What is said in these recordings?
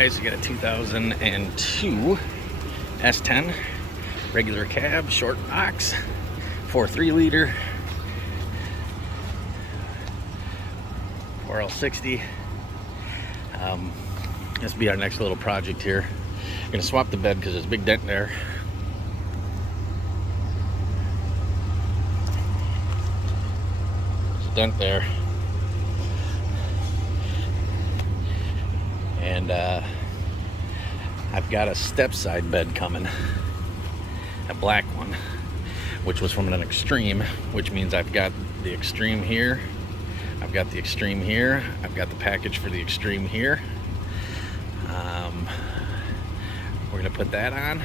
guys, we got a 2002 S10 regular cab, short box, 4.3 liter, 4L60. This will be our next little project here. We're gonna swap the bed because there's a big dent there. There's a dent there. And I've got a Stepside bed coming, a black one, which was from an Xtreme, which means I've got the Xtreme here, I've got the Xtreme here, I've got the package for the Xtreme here. We're gonna put that on.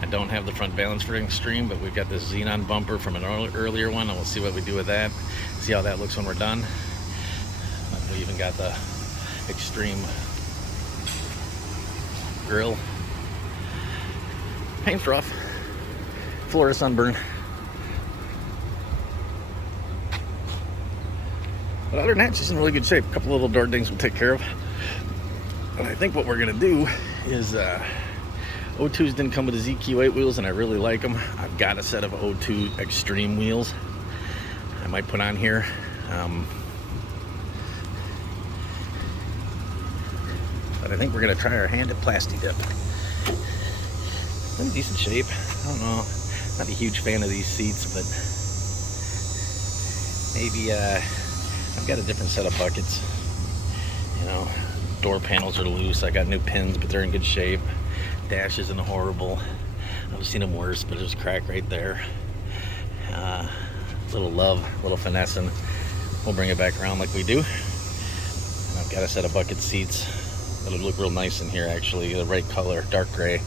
I don't have the front valance for Xtreme, but we've got this xenon bumper from an earlier one, and we'll see what we do with that, see how that looks when we're done. We even got the Xtreme grill. Paint's rough. Floor is sunburn. But other than that, she's in really good shape. A couple little door dings we'll take care of. And I think what we're gonna do is O2s didn't come with the ZQ8 wheels, and I really like them. I've got a set of O2 Xtreme wheels I might put on here. But I think we're gonna try our hand at Plasti Dip. In decent shape. I don't know. Not a huge fan of these seats, but maybe I've got a different set of buckets. You know, door panels are loose. I got new pins, but they're in good shape. Dash isn't horrible. I've seen them worse, but there's a crack right there. Little love, little finessing. We'll bring it back around like we do. And I've got a set of bucket seats. It'll look real nice in here, actually, the right color, dark gray.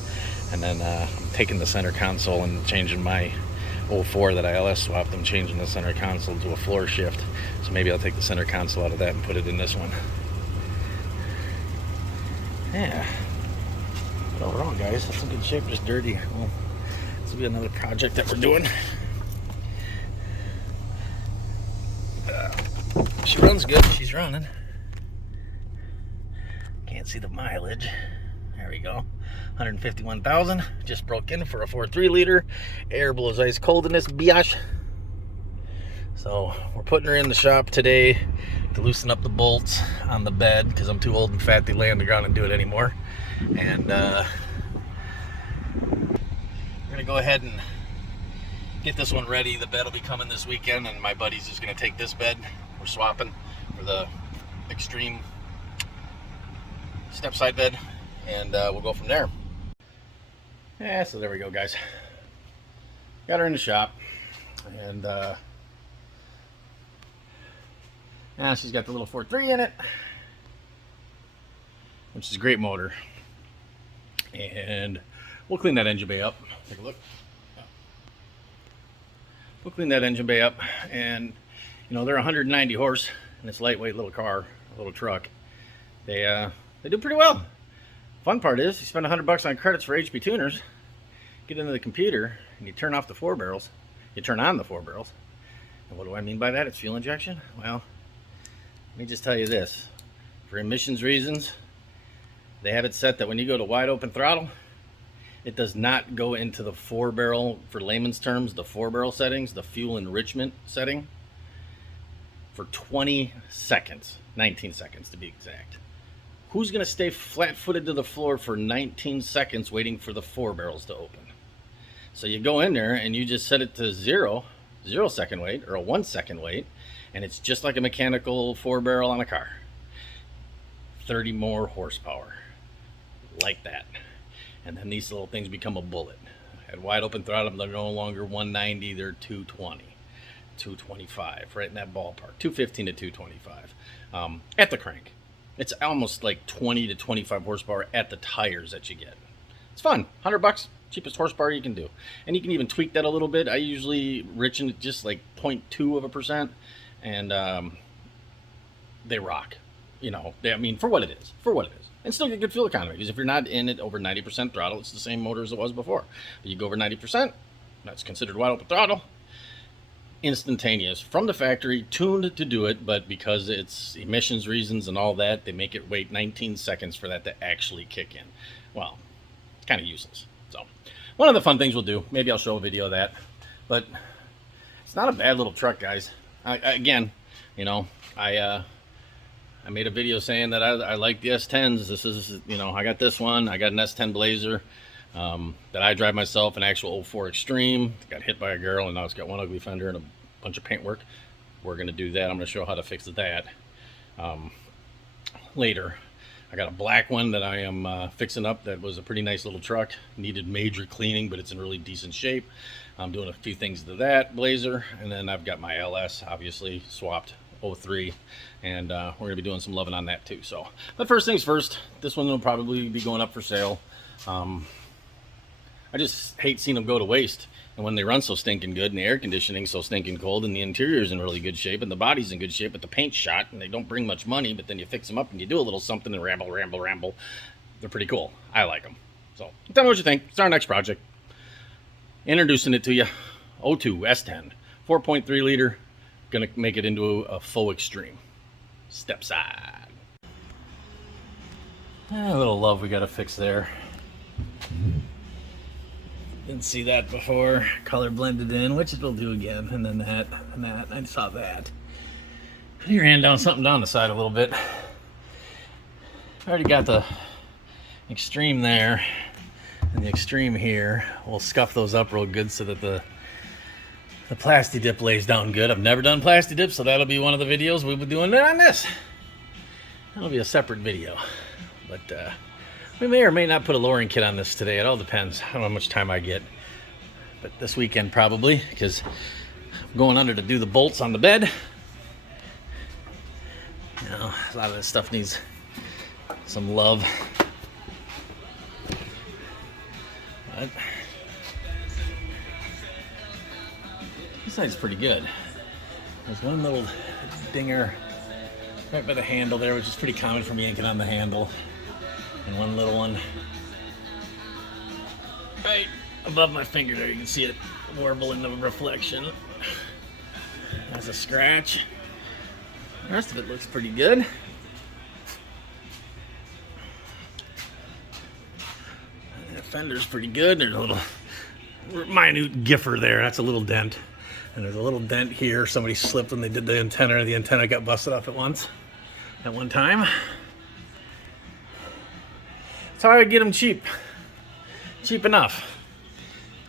And then I'm taking the center console and changing my 04 that I LS swapped. I'm changing the center console to a floor shift. So maybe I'll take the center console out of that and put it in this one. Yeah. But overall, guys, that's in good shape, just dirty. Well, this will be another project that we're doing. She runs good, she's running. Can't see the mileage. There we go. 151,000. Just broke in for a 4.3 liter. Air blows ice cold in this biatch. So we're putting her in the shop today to loosen up the bolts on the bed because I'm too old and fat to lay on the ground and do it anymore. And we're gonna go ahead and get this one ready. The bed will be coming this weekend, and my buddy's just gonna take this bed. We're swapping for the Xtreme Stepside bed, and we'll go from there. Yeah, so there we go, guys. Got her in the shop, and now she's got the little 4.3 in it, which is a great motor. And we'll clean that engine bay up. Take a look. We'll clean that engine bay up, and you know, they're 190 horse in this lightweight little car, a little truck. They do pretty well. Fun part is, you spend $100 on credits for HP tuners, get into the computer, and you turn off the 4 barrels. You turn on the 4 barrels. And what do I mean by that? It's fuel injection? Well, let me just tell you this. For emissions reasons, they have it set that when you go to wide open throttle, it does not go into the 4 barrel, for layman's terms, the 4 barrel settings, the fuel enrichment setting, for 20 seconds, 19 seconds to be exact. Who's gonna stay flat-footed to the floor for 19 seconds waiting for the 4 barrels to open? So you go in there and you just set it to 0 second wait, or a 1 second wait, and it's just like a mechanical 4 barrel on a car. 30 more horsepower, like that. And then these little things become a bullet. At wide open throttle, they're no longer 190, they're 220, 225, right in that ballpark, 215 to 225 at the crank. It's almost like 20 to 25 horsepower at the tires that you get. It's fun. $100, cheapest horsepower you can do. And you can even tweak that a little bit. I usually richen it just like 0.2%, and they rock. You know, I mean, for what it is. And still get good fuel economy, because if you're not in it over 90% throttle, it's the same motor as it was before. But you go over 90%, that's considered wide open throttle. instantaneous from the factory, tuned to do it, but because it's emissions reasons and all that, they make it wait 19 seconds for that to actually kick in. Well, it's kind of useless. So one of the fun things we'll do, maybe I'll show a video of that, but it's not a bad little truck, guys. Again, you know, I made a video saying that I like the S10s. This is, you know, I got this one. I got an S10 Blazer that I drive myself, an actual 04 Xtreme. Got hit by a girl, and now it's got one ugly fender and a bunch of paint work. We're going to do that. I'm going to show how to fix that later. I got a black one that I am fixing up. That was a pretty nice little truck. Needed major cleaning, but it's in really decent shape. I'm doing a few things to that Blazer, and then I've got my LS, obviously swapped 03, and we're gonna be doing some loving on that too. So, but first things first, this one will probably be going up for sale. I just hate seeing them go to waste, and when they run so stinking good, and the air conditioning's so stinking cold, and the interior's in really good shape, and the body's in good shape, but the paint's shot, and they don't bring much money, but then you fix them up and you do a little something and ramble. They're pretty cool. I like them. So tell me what you think. It's our next project. Introducing it to you. 02 S10, 4.3 liter. Gonna make it into a faux Xtreme Stepside. A little love we gotta fix there. Didn't see that before. Color blended in, which it'll do again, and then that and that. I saw that. Put your hand down, something down the side a little bit. Already got the Xtreme there and the Xtreme here. We'll scuff those up real good so that the plasti dip lays down good. I've never done plasti dip, so that'll be one of the videos we'll be doing on this. That'll be a separate video. But we may or may not put a lowering kit on this today. It all depends. I don't know how much time I get. But this weekend probably, because I'm going under to do the bolts on the bed. You know, a lot of this stuff needs some love. But this side's pretty good. There's one little dinger right by the handle there, which is pretty common for me yanking on the handle. And one little one right above my finger there. You can see it warble in the reflection. That's a scratch. The rest of it looks pretty good. The fender's pretty good. There's a little minute giffer there. That's a little dent. And there's a little dent here. Somebody slipped when they did the antenna. The antenna got busted off at one time. That's how I get them cheap. Cheap enough.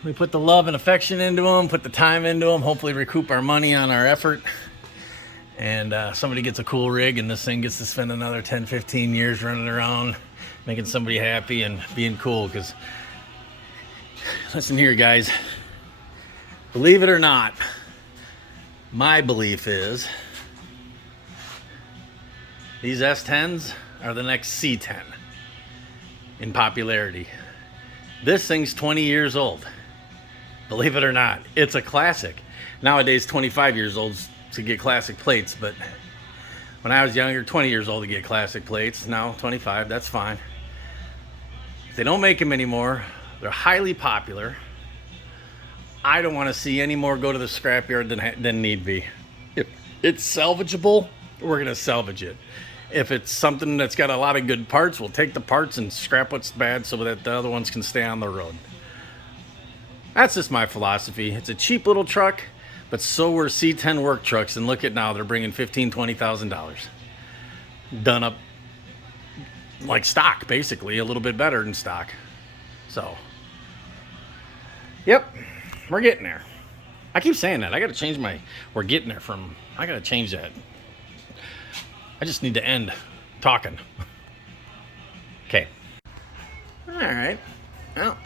We put the love and affection into them, put the time into them, hopefully recoup our money on our effort. And somebody gets a cool rig, and this thing gets to spend another 10, 15 years running around, making somebody happy and being cool. Because, listen here, guys. Believe it or not, my belief is these S10s are the next C10 in popularity. This thing's 20 years old. Believe it or not, it's a classic. Nowadays, 25 years old to get classic plates, but when I was younger, 20 years old to get classic plates. Now, 25, that's fine. If they don't make them anymore, they're highly popular. I don't want to see any more go to the scrapyard than need be. If it's salvageable, we're going to salvage it. If it's something that's got a lot of good parts, we'll take the parts and scrap what's bad so that the other ones can stay on the road. That's just my philosophy. It's a cheap little truck, but so were C10 work trucks, and look at now, they're bringing $15,000, $20,000. Done up like stock, basically, a little bit better than stock. So, yep, we're getting there. I keep saying that. I got to change my, we're getting there from, I got to change that. I just need to end talking. Okay. All right. Well,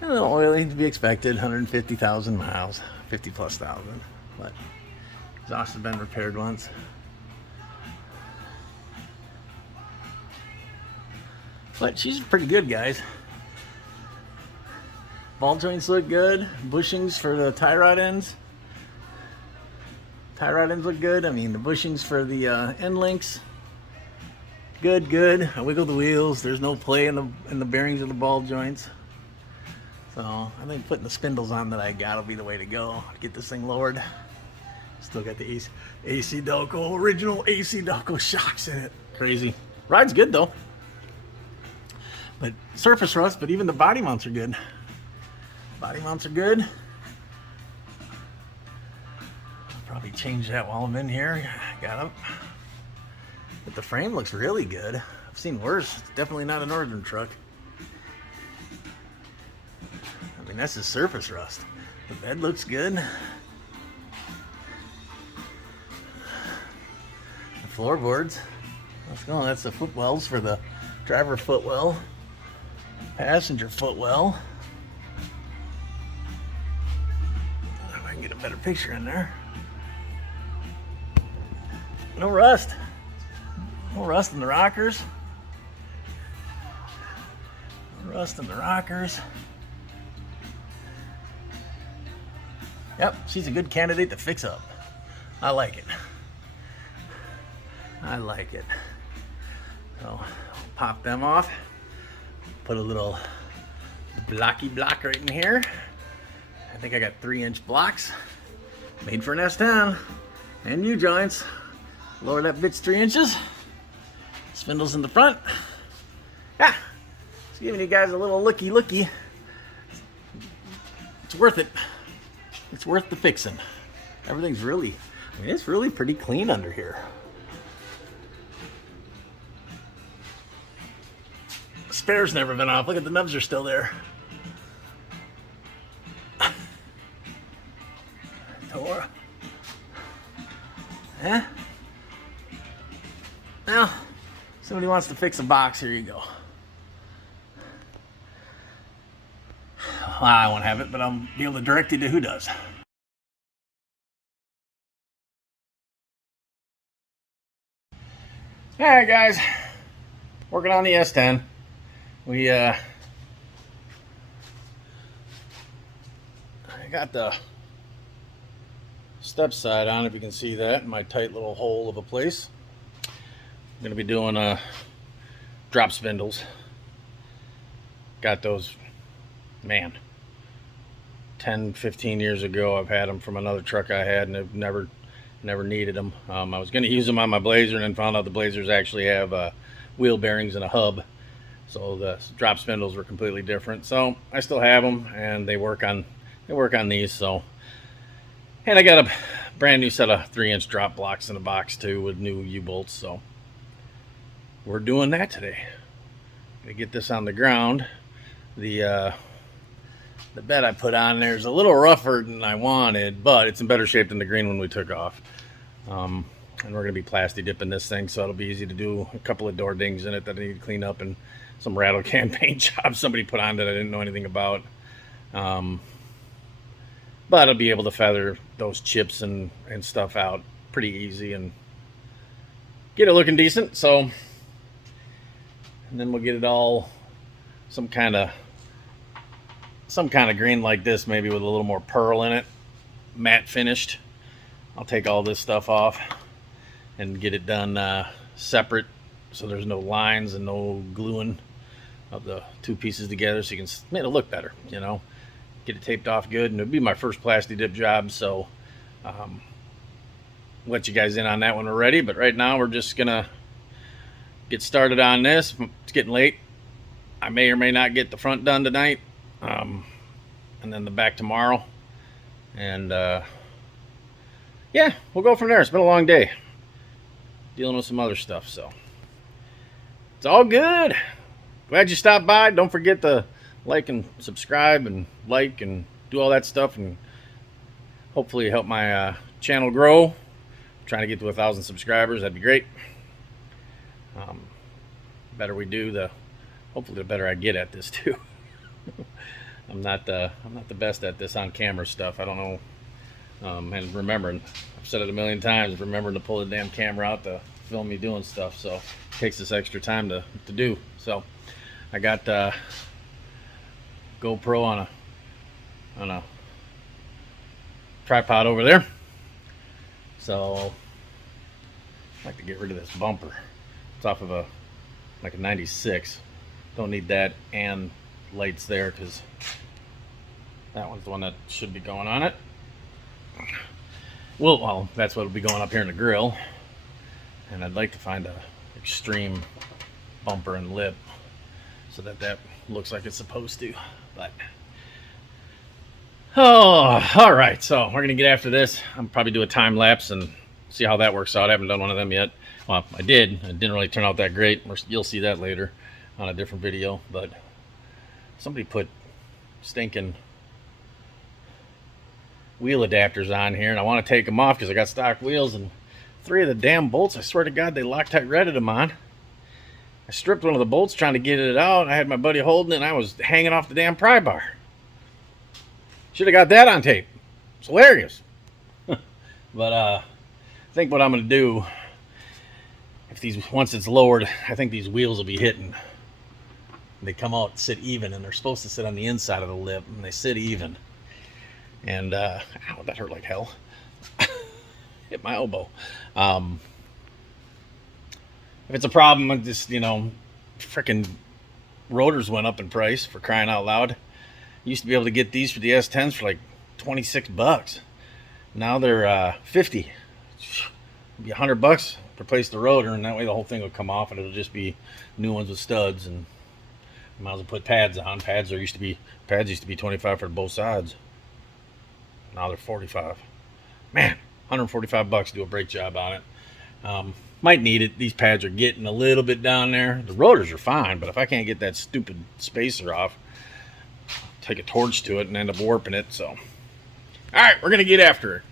a little oily to be expected. 150,000 miles, 50 plus thousand. But exhaust has been repaired once. But she's pretty good, guys. Ball joints look good. Bushings for the tie rod ends. Tie rod ends look good. I mean, the bushings for the end links, good. I wiggle the wheels. There's no play in the bearings of the ball joints. So I think putting the spindles on that I got will be the way to go. Get this thing lowered. Still got the AC Delco, original AC Delco shocks in it. Crazy. Ride's good though. But surface rust, but even the body mounts are good. Body mounts are good. I'll probably change that while I'm in here. Got them. But the frame looks really good. I've seen worse. It's definitely not a northern truck. I mean, that's just surface rust. The bed looks good. The floorboards. Let's go. That's the footwells for the driver footwell. Passenger footwell. If I can get a better picture in there. No rust. No rust in the rockers. No rust in the rockers. Yep, she's a good candidate to fix up. I like it. I like it. So I'll pop them off. Put a little blocky block right in here. I think I got 3-inch blocks made for an S10 and U joints. Lower that bitch 3 inches. Spindles in the front. Yeah, just giving you guys a little looky. It's worth it. It's worth the fixing. Everything's really, I mean, it's really pretty clean under here. Spare's never been off. Look at the nubs are still there. Tora. Huh? Now, somebody wants to fix a box, here you go. I won't have it, but I'll be able to direct you to who does. Alright guys, working on the S10. I got the Stepside on, if you can see that, in my tight little hole of a place. I'm going to be doing drop spindles. Got those, man, 10-15 years ago. I've had them from another truck I had, and I've never needed them. I was going to use them on my Blazer, and then found out the Blazers actually have wheel bearings and a hub, so the drop spindles were completely different. So I still have them, and they work on these. So, and I got a brand new set of 3-inch drop blocks in the box too, with new U-bolts. So we're doing that today. Gonna get this on the ground. The bed I put on there is a little rougher than I wanted, but it's in better shape than the green one we took off. And we're gonna be plasti dipping this thing, so it'll be easy to do. A couple of door dings in it that I need to clean up, and some rattle can paint jobs somebody put on that I didn't know anything about. But I'll be able to feather those chips and stuff out pretty easy and get it looking decent. So, and then we'll get it all some kind of green like this, maybe with a little more pearl in it, matte finished. I'll take all this stuff off and get it done separate, so there's no lines and no gluing of the two pieces together, so you can make it look better, you know. Get it taped off good, and it'll be my first plasti dip job, so let you guys in on that when we're ready. But right now we're just gonna get started on this. It's getting late. I may or may not get the front done tonight, and then the back tomorrow, and yeah, we'll go from there. It's been a long day dealing with some other stuff, so it's all good. Glad you stopped by. Don't forget to like and subscribe and like and do all that stuff, and hopefully help my channel grow. I'm trying to get to 1,000 subscribers. That'd be great. The better we do, hopefully the better I get at this too. I'm not the best at this on camera stuff. I don't know. And remembering, I've said it a million times, remembering to pull the damn camera out to film me doing stuff, so it takes this extra time to do. So I got GoPro on a tripod over there, so I'd like to get rid of this bumper. It's off of a 96. Don't need that, and lights there because That one's the one that should be going on it. Well, that's what'll be going up here in the grill. And I'd like to find a Xtreme bumper and lip so that looks like it's supposed to. But oh, all right. So we're gonna get after this. I'm probably do a time lapse and see how that works out. I haven't done one of them yet. Well, I did. It didn't really turn out that great. You'll see that later on a different video. But somebody put stinking wheel adapters on here, and I want to take them off because I got stock wheels, and 3 of the damn bolts, I swear to God, they Loctite redded them on. I stripped one of the bolts trying to get it out. I had my buddy holding it, and I was hanging off the damn pry bar. Should have got that on tape. It's hilarious. But I think what I'm going to do, once it's lowered, I think these wheels will be hitting. They come out and sit even, and they're supposed to sit on the inside of the lip, and they sit even. And ow, that hurt like hell. Hit my elbow. If it's a problem, I just, freaking rotors went up in price, for crying out loud. Used to be able to get these for the S10s for like $26. Now they're 50. It'll be $100. Replace the rotor, and that way the whole thing will come off, and it'll just be new ones with studs. And you might as well put pads on. Pads used to be 25 for both sides. Now they're 45. Man, $145 to do a brake job on it. Might need it. These pads are getting a little bit down there. The rotors are fine, but if I can't get that stupid spacer off, I'll take a torch to it and end up warping it. So, all right, we're gonna get after it.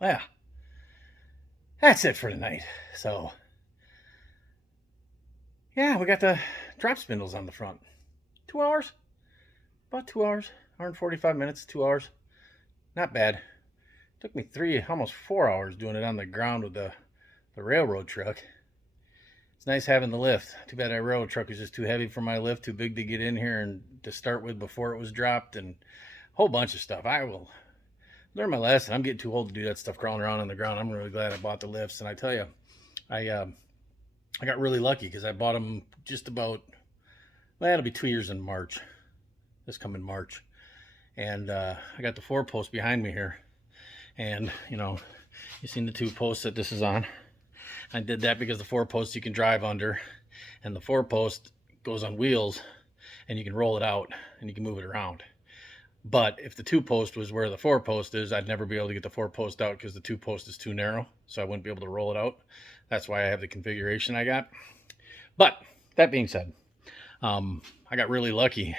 Well, that's it for tonight. So, yeah, we got the drop spindles on the front. 2 hours? About 2 hours. 145 minutes, 2 hours. Not bad. Took me almost 4 hours doing it on the ground with the railroad truck. It's nice having the lift. Too bad that railroad truck was just too heavy for my lift, too big to get in here and to start with before it was dropped, and a whole bunch of stuff. learned my lesson. I'm getting too old to do that stuff crawling around on the ground. I'm really glad I bought the lifts. And I tell you, I got really lucky because I bought them just about, well, it'll be 2 years in March, this coming March. And I got the 4-post behind me here. And, you know, you've seen the 2 posts that this is on. I did that because the 4-post you can drive under, and the 4-post goes on wheels, and you can roll it out, and you can move it around. But if the 2-post was where the 4-post is, I'd never be able to get the 4-post out because the 2-post is too narrow, so I wouldn't be able to roll it out. That's why I have the configuration I got. But that being said, I got really lucky.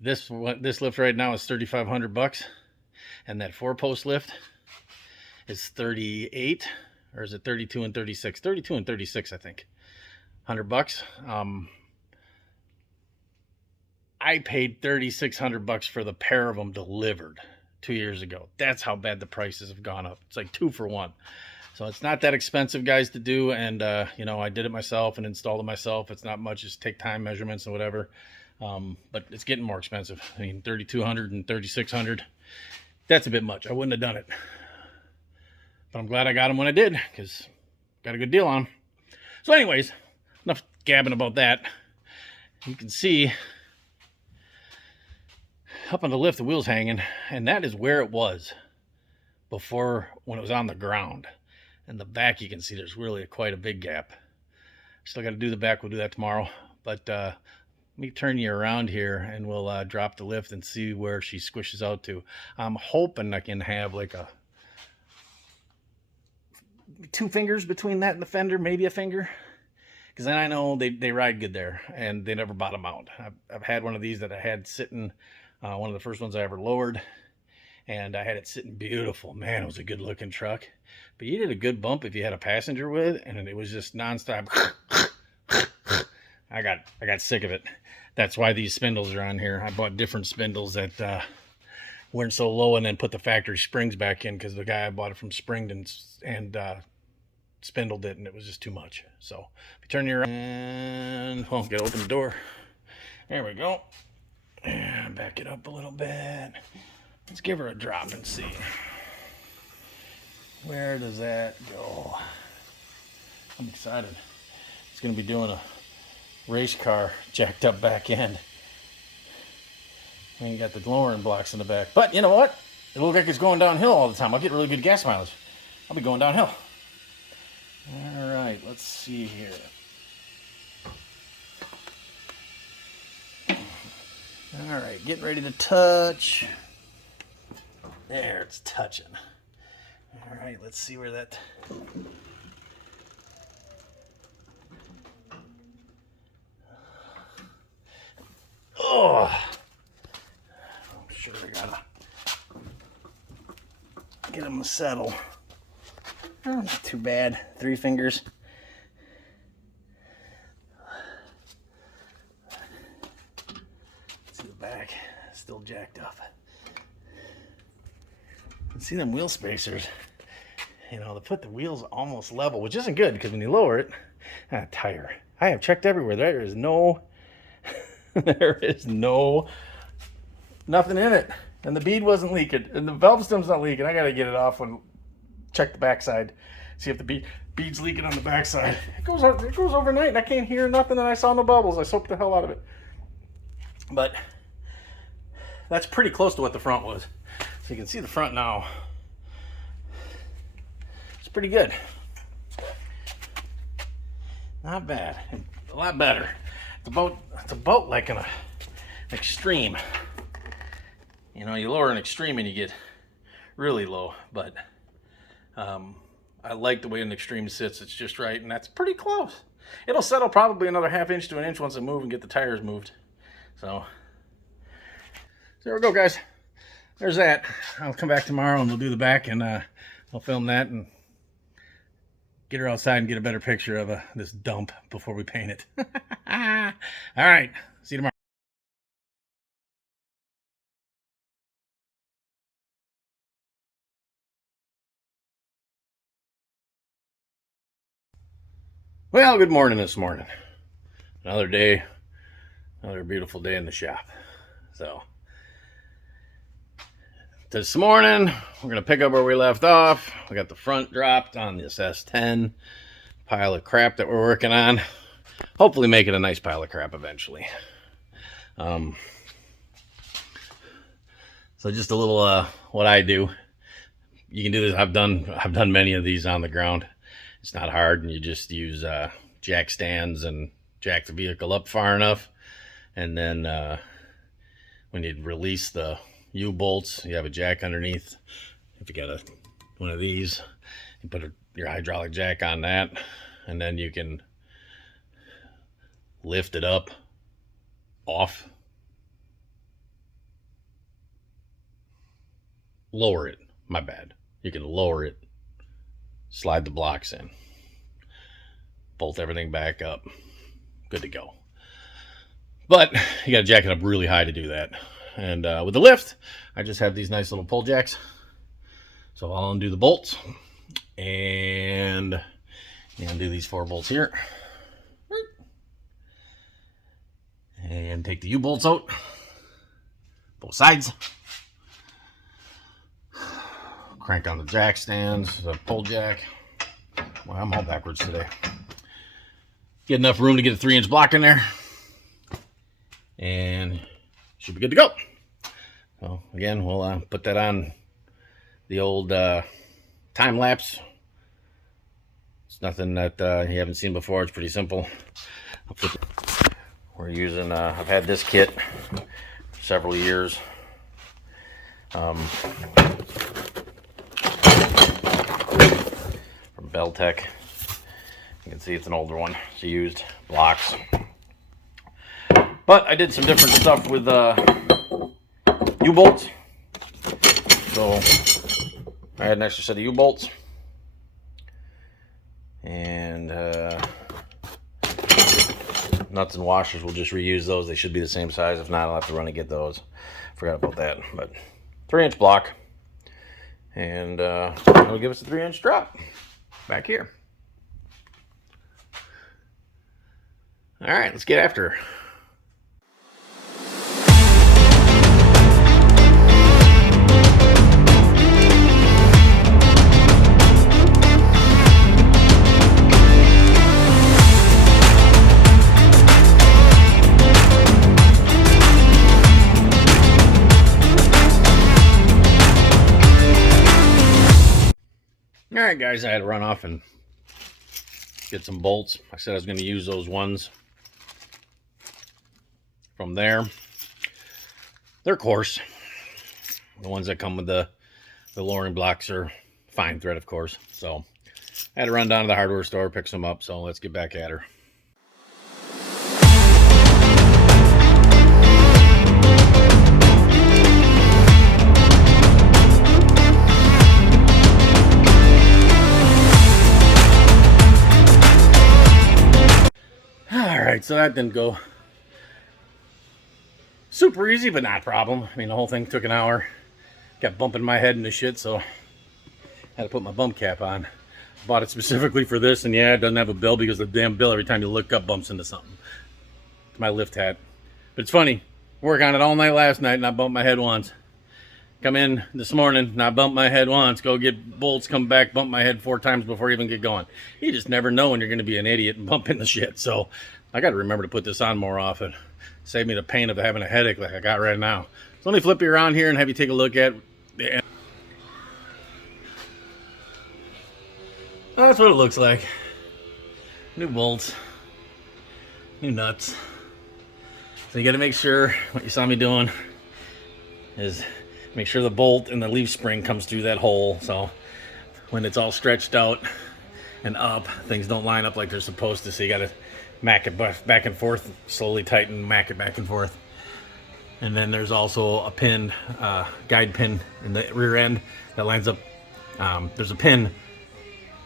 This lift right now is $3,500, and that 4-post lift is 38, or is it 32 and 36? 32 and 36, I think. $100. I paid $3,600 for the pair of them delivered 2 years ago. That's how bad the prices have gone up. It's like 2 for 1. So it's not that expensive, guys, to do. And, you know, I did it myself and installed it myself. It's not much, just take time measurements and whatever. But it's getting more expensive. I mean, $3,200 and $3,600. That's a bit much. I wouldn't have done it. But I'm glad I got them when I did, because got a good deal on them. So anyways, enough gabbing about that. You can see up on the lift, the wheel's hanging, and that is where it was before, when it was on the ground. And the back, you can see there's really quite a big gap. Still got to do the back. We'll do that tomorrow. But let me turn you around here, and we'll drop the lift and see where she squishes out to. I'm hoping I can have like a 2 fingers between that and the fender, maybe a finger, because then I know they ride good there, and they never bottom out. I've had one of these that I had sitting, one of the first ones I ever lowered, and I had it sitting beautiful. Man, it was a good looking truck. But you did a good bump if you had a passenger with, and it was just nonstop. I got sick of it. That's why these spindles are on here. I bought different spindles that weren't so low, and then put the factory springs back in, because the guy I bought it from springed and spindled it, and it was just too much. So if you turn your and gotta open the door. There we go. And back it up a little bit. Let's give her a drop and see. Where does that go? I'm excited. It's gonna be doing a race car jacked up back end. And you got the lowering blocks in the back. But you know what? It looks like it's going downhill all the time. I'll get really good gas mileage. I'll be going downhill. All right, let's see here. All right, getting ready to touch. There, it's touching. All right, let's see where that... Oh! I'm sure I gotta get them to settle. Oh, not too bad. 3 fingers. See the back, still jacked up. You can see them wheel spacers. You know, they put the wheels almost level, which isn't good, because when you lower it, tire. I have checked everywhere. There is no, nothing in it. And the bead wasn't leaking, and the valve stem's not leaking. I gotta get it off and check the backside, see if the bead's leaking on the backside. It goes overnight, and I can't hear nothing, and I saw no bubbles. I soaked the hell out of it. But that's pretty close to what the front was. So you can see the front now. It's pretty good. Not bad. A lot better. It's about like an Xtreme. You know, you lower an Xtreme and you get really low, but I like the way an Xtreme sits. It's just right, and that's pretty close. It'll settle probably another 1/2 inch to 1 inch once I move and get the tires moved. So there we go, guys. There's that. I'll come back tomorrow and we'll do the back, and I'll film that and get her outside and get a better picture of this dump before we paint it. All right. See you tomorrow. Well, good morning this morning. Another day, another beautiful day in the shop. So this morning, we're gonna pick up where we left off. We got the front dropped on this S10 pile of crap that we're working on. Hopefully make it a nice pile of crap eventually. So just a little what I do. You can do this. I've done many of these on the ground. It's not hard, and you just use jack stands and jack the vehicle up far enough, and then when you release the U-bolts, you have a jack underneath. If you got one of these, you put your hydraulic jack on that, and then you can lift it up off, lower it, my bad. You can lower it, slide the blocks in, bolt everything back up, good to go. But you got to jack it up really high to do that. And with the lift, I just have these nice little pull jacks. So I'll undo the bolts and undo these 4 bolts here. And take the U-bolts out, both sides. Crank on the jack stands, the pull jack. Well, I'm all backwards today. Get enough room to get a 3-inch block in there. And should be good to go. So again, we'll put that on the old time lapse. It's nothing that you haven't seen before. It's pretty simple. We're using, I've had this kit for several years. From Beltec. You can see it's an older one. It's used blocks. But I did some different stuff with U-bolts. So I had an extra set of U-bolts. And nuts and washers, we'll just reuse those. They should be the same size. If not, I'll have to run and get those. Forgot about that. But 3-inch block. And it'll give us a 3-inch drop back here. All right, let's get after her. All right, guys, I had to run off and get some bolts. I said I was going to use those ones from there. They're coarse. The ones that come with the lowering blocks are fine thread, of course. So I had to run down to the hardware store, pick some up. So let's get back at her. Alright, so that didn't go super easy, but not a problem. I mean, the whole thing took an hour. Kept bumping my head into shit, so I had to put my bump cap on. Bought it specifically for this, and yeah, it doesn't have a bill because the damn bill every time you look up bumps into something. It's my lift hat. But it's funny. Work on it all night last night, and I bumped my head once. Come in this morning, and I bumped my head once. Go get bolts, come back, bump my head 4 times before I even get going. You just never know when you're going to be an idiot and bump into shit. So I got to remember to put this on more often. Save me the pain of having a headache like I got right now. So let me flip you around here and have you take a look at the... That's what it looks like. New bolts, new nuts. So you got to make sure what you saw me doing is make sure the bolt and the leaf spring comes through that hole. So when it's all stretched out and up, things don't line up like they're supposed to. So you got to mack it back and forth, slowly tighten, mack it back and forth. And then there's also a pin, guide pin in the rear end that lines up. There's a pin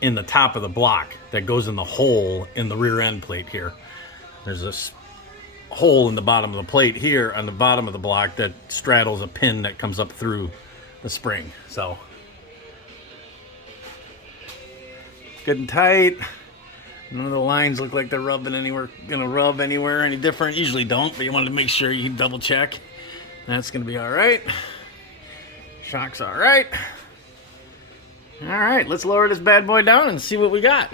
in the top of the block that goes in the hole in the rear end plate here. There's this hole in the bottom of the plate here on the bottom of the block that straddles a pin that comes up through the spring. So good and tight. None of the lines look like they're rubbing anywhere, gonna rub anywhere any different. Usually don't, but you want to make sure you double check. That's gonna be all right. Shock's all right. All right, let's lower this bad boy down and see what we got.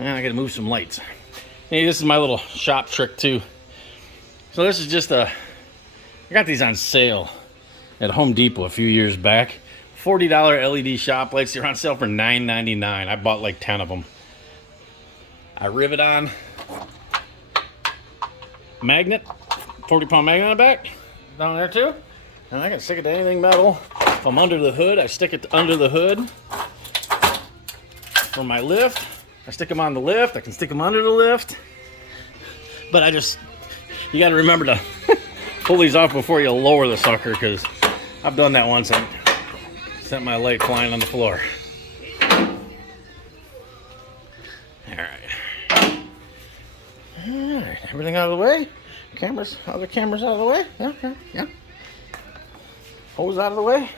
I gotta move some lights. Hey, this is my little shop trick too. So this is just I got these on sale at Home Depot a few years back. $40 LED shop lights. They're on sale for $9.99. I bought like 10 of them. I rivet on magnet, 40-pound magnet on the back, down there too. And I can stick it to anything metal. If I'm under the hood, I stick it under the hood. For my lift, I stick them on the lift. I can stick them under the lift. But you got to remember to pull these off before you lower the sucker, because I've done that once and sent my light flying on the floor. Alright, everything out of the way. Other cameras out of the way. Yeah. Hose out of the way.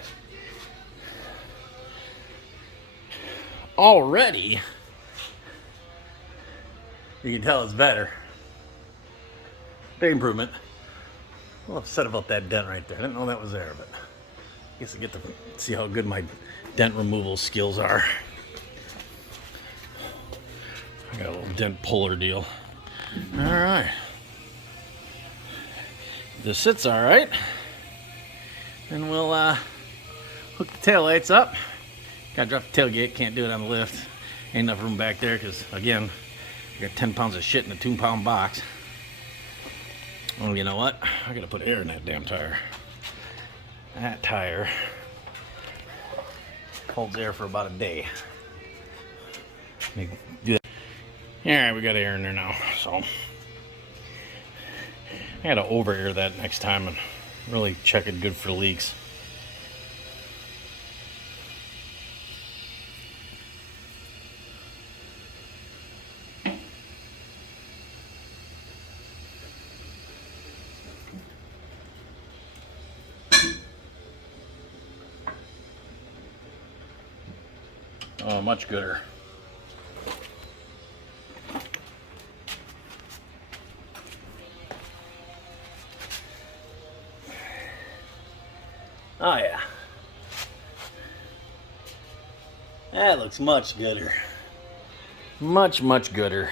Already, you can tell it's better. Big improvement. A little upset about that dent right there. I didn't know that was there, but I guess I get to see how good my dent removal skills are. I got a little dent puller deal. Alright. This sits alright. And we'll hook the taillights up. Gotta drop the tailgate, can't do it on the lift. Ain't enough room back there because, again, I got 10 pounds of shit in a 2-pound box. Oh, you know what? I gotta put air in that damn tire. That tire holds air for about a day. Let me do that. Alright, we got air in there now, so I gotta over air that next time and really check it good for leaks. Oh, much gooder. Oh yeah. That looks much gooder. Much gooder.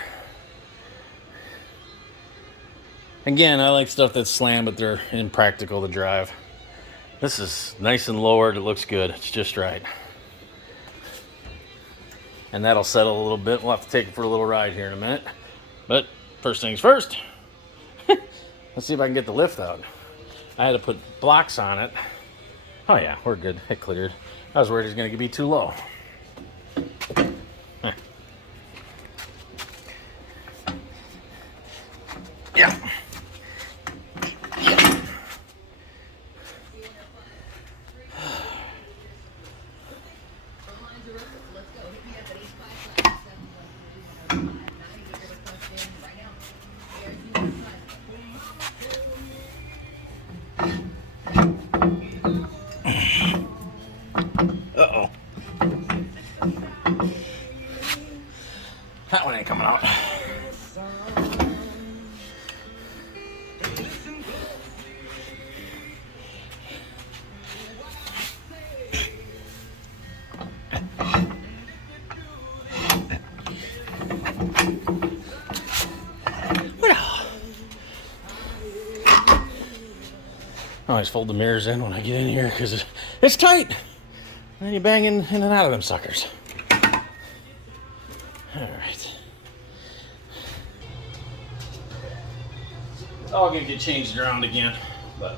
Again, I like stuff that's slammed, but they're impractical to drive. This is nice and lowered. It looks good. It's just right. And that'll settle a little bit. We'll have to take it for a little ride here in a minute. But first things first. Let's see if I can get the lift out. I had to put blocks on it. Oh yeah, we're good. It cleared. I was worried it was going to be too low. Yeah. Uh-oh. That one ain't coming out. I always fold the mirrors in when I get in here because it's tight. And then you bang in and out of them suckers. Alright. It's all gonna get changed around again, but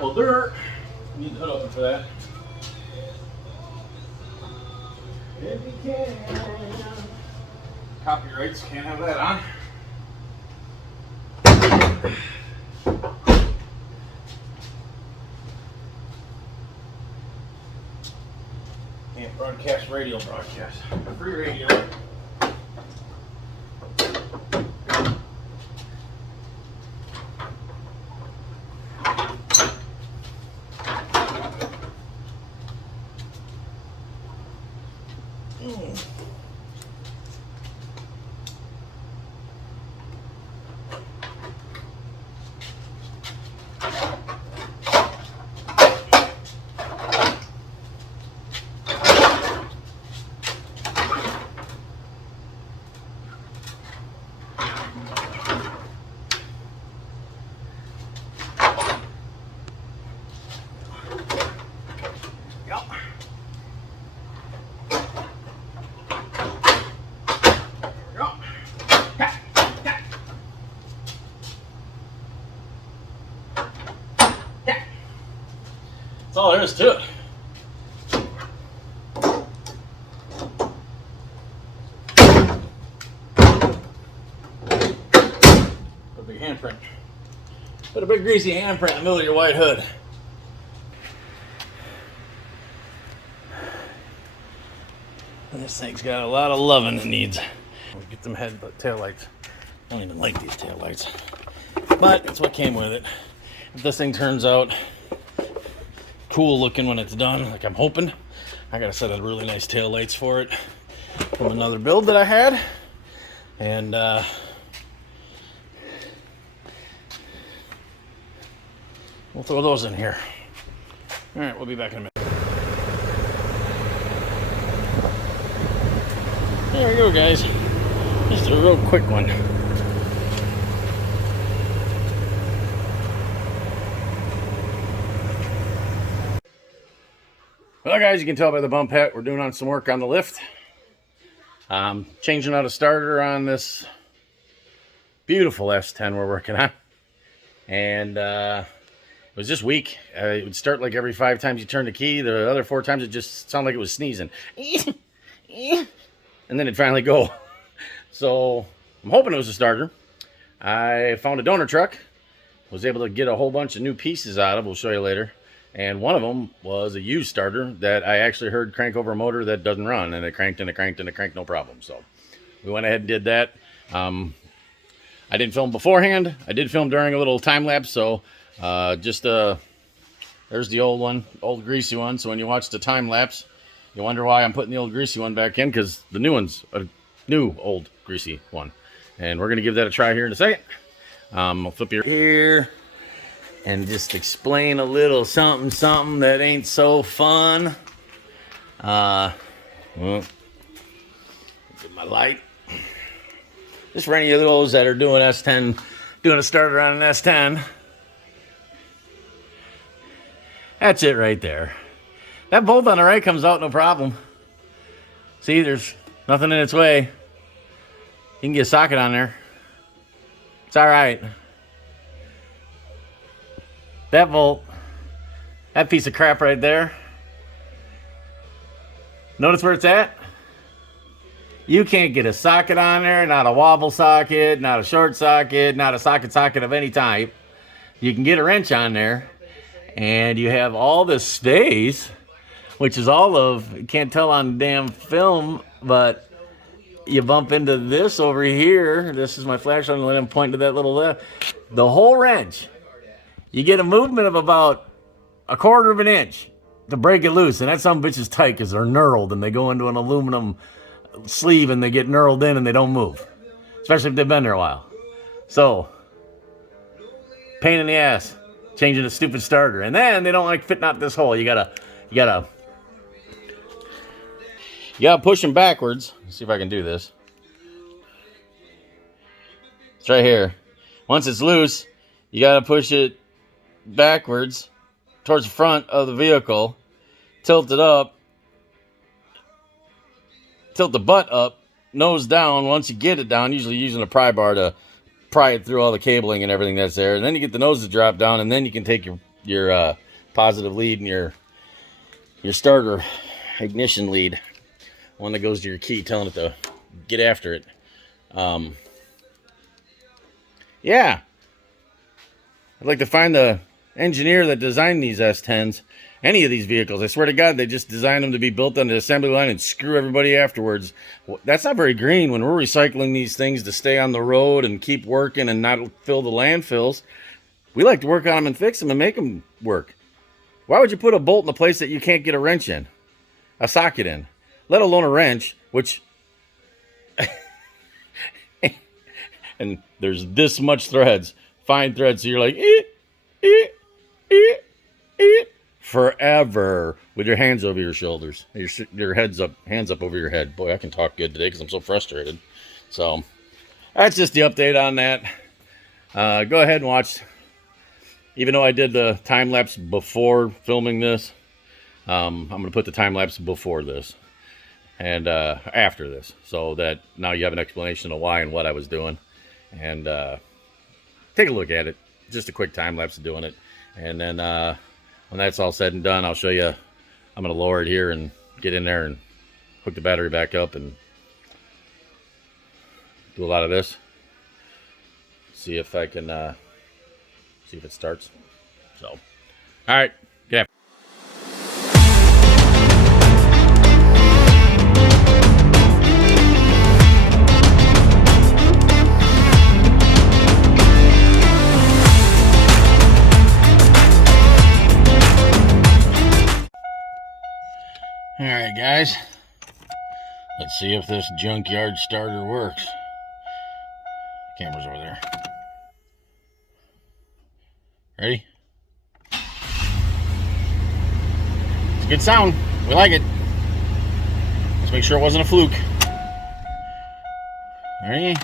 well, dirt. Need the hood open for that. If you can. Copyrights, can't have that on. Can't broadcast radio broadcast. Free radio. is to it. Put a big handprint. Put a big greasy handprint in the middle of your white hood. And this thing's got a lot of loving it needs. We'll get them tail lights. I don't even like these tail lights, but it's what came with it. If this thing turns out cool looking when it's done, like I'm hoping, I got a set of really nice tail lights for it from another build that I had, and we'll throw those in here. All right, we'll be back in a minute. There we go, guys. Just a real quick one. Well, guys, you can tell by the bump hat we're doing on some work on the lift. Changing out a starter on this beautiful S10 we're working on. And it was just weak. It would start like every 5 times you turn the key. The other 4 times it just sounded like it was sneezing. And then it'd finally go. So I'm hoping it was a starter. I found a donor truck. Was able to get a whole bunch of new pieces out of. We'll show you later. And one of them was a used starter that I actually heard crank over a motor that doesn't run. And it cranked and it cranked and it cranked, no problem. So we went ahead and did that. I didn't film beforehand. I did film during a little time lapse. So there's the old one, old greasy one. So when you watch the time lapse, you wonder why I'm putting the old greasy one back in, because the new one's a new old greasy one. And we're going to give that a try here in a second. I'll flip you here and just explain a little something that ain't so fun. Well, get my light. Just for any of those that are doing S10, doing a starter on an S10. That's it right there. That bolt on the right comes out no problem. See, there's nothing in its way. You can get a socket on there. It's all right. That bolt, that piece of crap right there. Notice where it's at? You can't get a socket on there, not a wobble socket, not a short socket, not a socket of any type. You can get a wrench on there, and you have all this space, which is all of, you can't tell on the damn film, but you bump into this over here. This is my flashlight. I'm going to let him point to that little left. The whole wrench, you get a movement of about 1/4 of an inch to break it loose. And that some bitch is tight because they're knurled and they go into an aluminum sleeve and they get knurled in and they don't move. Especially if they've been there a while. So, pain in the ass changing a stupid starter. And then they don't like fitting out this hole. You gotta push them backwards. Let's see if I can do this. It's right here. Once it's loose, you gotta push it backwards towards the front of the vehicle, tilt it up, tilt the butt up, nose down. Once you get it down, usually using a pry bar to pry it through all the cabling and everything that's there, and then you get the nose to drop down, and then you can take your positive lead and your starter ignition lead, one that goes to your key telling it to get after it. Yeah, I'd like to find the engineer that designed these S10s, any of these vehicles. I swear to God, they just designed them to be built on the assembly line and screw everybody afterwards. That's not very green when we're recycling these things to stay on the road and keep working and not fill the landfills. We like to work on them and fix them and make them work. Why would you put a bolt in a place that you can't get a wrench in, a socket in, let alone a wrench, which... and there's this much threads, fine threads, so you're like, forever with your hands over your shoulders, your hands up over your head. Boy, I can talk good today because I'm so frustrated. So that's just the update on that. Go ahead and watch. Even though I did the time lapse before filming this, I'm going to put the time lapse before this and after this, so that now you have an explanation of why and what I was doing. And take a look at it. Just a quick time lapse of doing it. And then when that's all said and done, I'll show you. I'm going to lower it here and get in there and hook the battery back up and do a lot of this. See if I can see if it starts. So, all right, get after. All right, guys. Let's see if this junkyard starter works. Camera's over there. Ready? It's a good sound. We like it. Let's make sure it wasn't a fluke. Ready?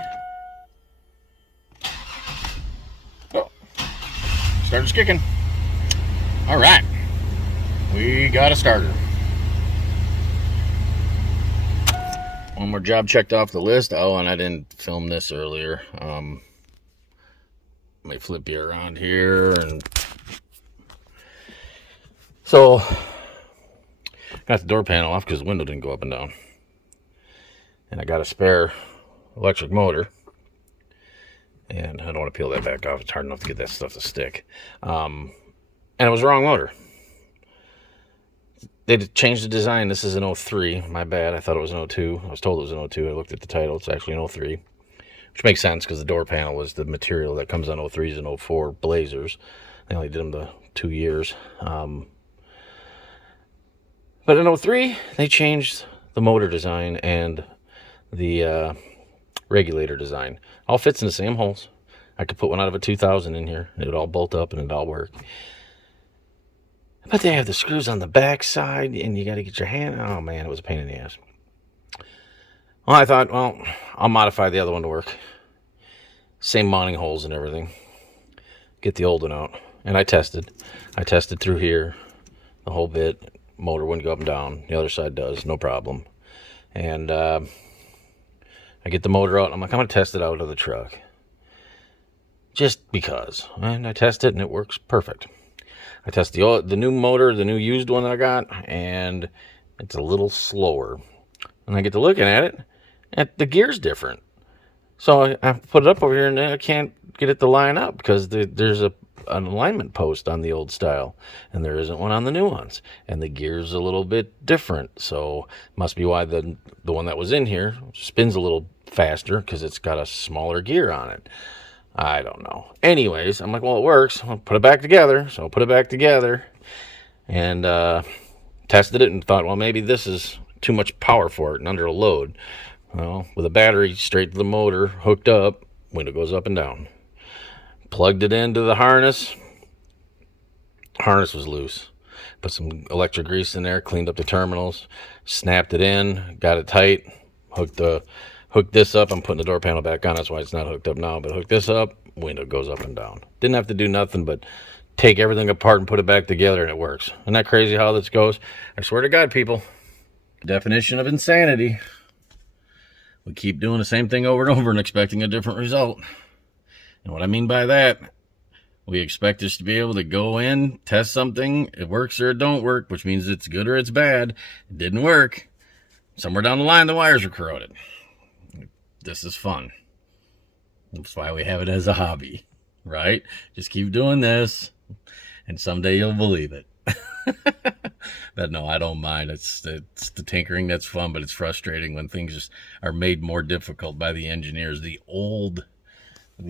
Oh, starter's kicking. All right, we got a starter. One more job checked off the list. Oh, and I didn't film this earlier. Let me flip you around here. And so, got the door panel off because the window didn't go up and down. And I got a spare electric motor. And I don't want to peel that back off. It's hard enough to get that stuff to stick. And it was the wrong motor. They changed the design. This is an 03. My bad. I thought it was an 02. I was told it was an 02. I looked at the title. It's actually an 03. Which makes sense because the door panel is the material that comes on 03s and 04 Blazers. They only did them the 2 years. But in 03, they changed the motor design and the regulator design. All fits in the same holes. I could put one out of a 2000 in here. It would all bolt up and it would all work. But they have the screws on the back side, and you got to get your hand. Oh, man, it was a pain in the ass. Well, I thought, well, I'll modify the other one to work. Same mounting holes and everything. Get the old one out. And I tested. I tested through here the whole bit. Motor wouldn't go up and down. The other side does, no problem. And I get the motor out. I'm like, I'm going to test it out of the truck. Just because. And I test it, and it works perfect. I test the new motor, the new used one that I got, and it's a little slower. And I get to looking at it, and the gear's different. So I put it up over here, and I can't get it to line up because there's an alignment post on the old style, and there isn't one on the new ones. And the gear's a little bit different, so must be why the one that was in here spins a little faster because it's got a smaller gear on it. I don't know. Anyways, I'm like, well, it works. I'll put it back together. So I'll put it back together and tested it and thought, well, maybe this is too much power for it and under a load. Well, with a battery straight to the motor, hooked up, window goes up and down. Plugged it into the harness. Harness was loose. Put some electric grease in there, cleaned up the terminals, snapped it in, got it tight, hooked this up. I'm putting the door panel back on. That's why it's not hooked up now. But hook this up, window goes up and down. Didn't have to do nothing but take everything apart and put it back together, and it works. Isn't that crazy how this goes? I swear to God, people. Definition of insanity. We keep doing the same thing over and over and expecting a different result. And what I mean by that, we expect us to be able to go in, test something, it works or it don't work, which means it's good or it's bad. It didn't work. Somewhere down the line, the wires were corroded. This is fun. That's why we have it as a hobby, right? Just keep doing this, and someday you'll believe it. But no, I don't mind. It's the tinkering that's fun, but it's frustrating when things are made more difficult by the engineers. The old, I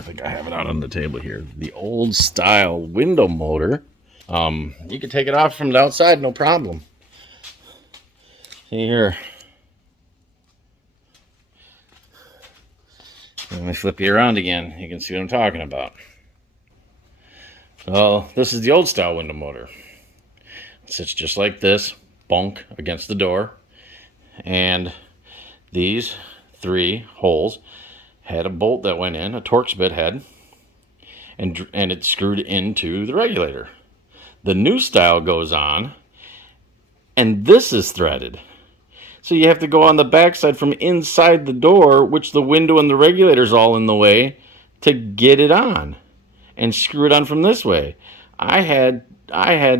think I have it out on the table here. The old style window motor. You can take it off from the outside, no problem. See here. Let me flip you around again. You can see what I'm talking about. Well, this is the old style window motor. It sits just like this, bunk against the door. And these 3 holes had a bolt that went in, a Torx bit head, and it screwed into the regulator. The new style goes on, and this is threaded. So you have to go on the backside from inside the door, which the window and the regulator's all in the way, to get it on and screw it on from this way. I had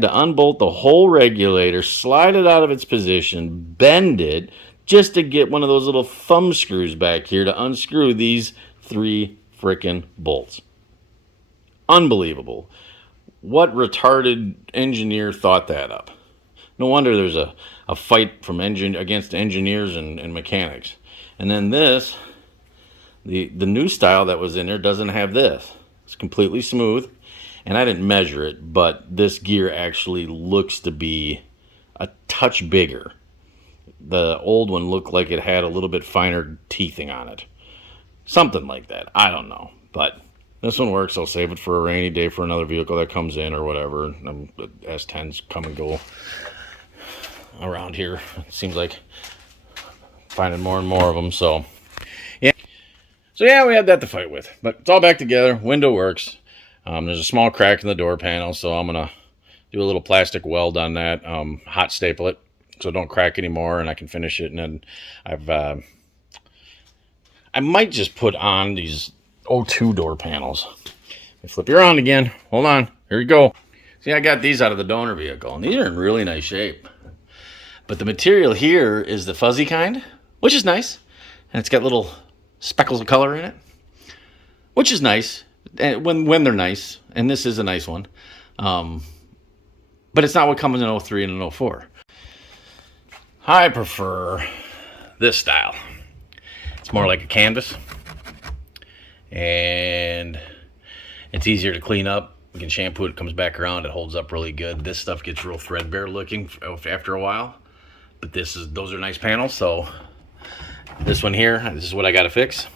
to unbolt the whole regulator, slide it out of its position, bend it, just to get one of those little thumb screws back here to unscrew these 3 frickin' bolts. Unbelievable. What retarded engineer thought that up? No wonder there's a fight from against engineers and mechanics. And then this, the new style that was in there doesn't have this. It's completely smooth. And I didn't measure it, but this gear actually looks to be a touch bigger. The old one looked like it had a little bit finer teething on it. Something like that. I don't know. But this one works. I'll save it for a rainy day for another vehicle that comes in or whatever. The S10s come and go around here. It seems like finding more and more of them. So yeah, we had that to fight with. But it's all back together. Window works. There's a small crack in the door panel, so I'm going to do a little plastic weld on that, hot staple it so it don't crack anymore, and I can finish it. And then I might just put on these O2 door panels. Flip you around again. Hold on. Here you go. See, I got these out of the donor vehicle, and these are in really nice shape. But the material here is the fuzzy kind, which is nice. And it's got little speckles of color in it, which is nice. When they're nice, and this is a nice one, but it's not what comes in 03 and an 04. I prefer this style. It's more like a canvas, and it's easier to clean up. We can shampoo it, comes back around, it holds up really good. This stuff gets real threadbare looking after a while, but those are nice panels. So this one here, this is what I got to fix.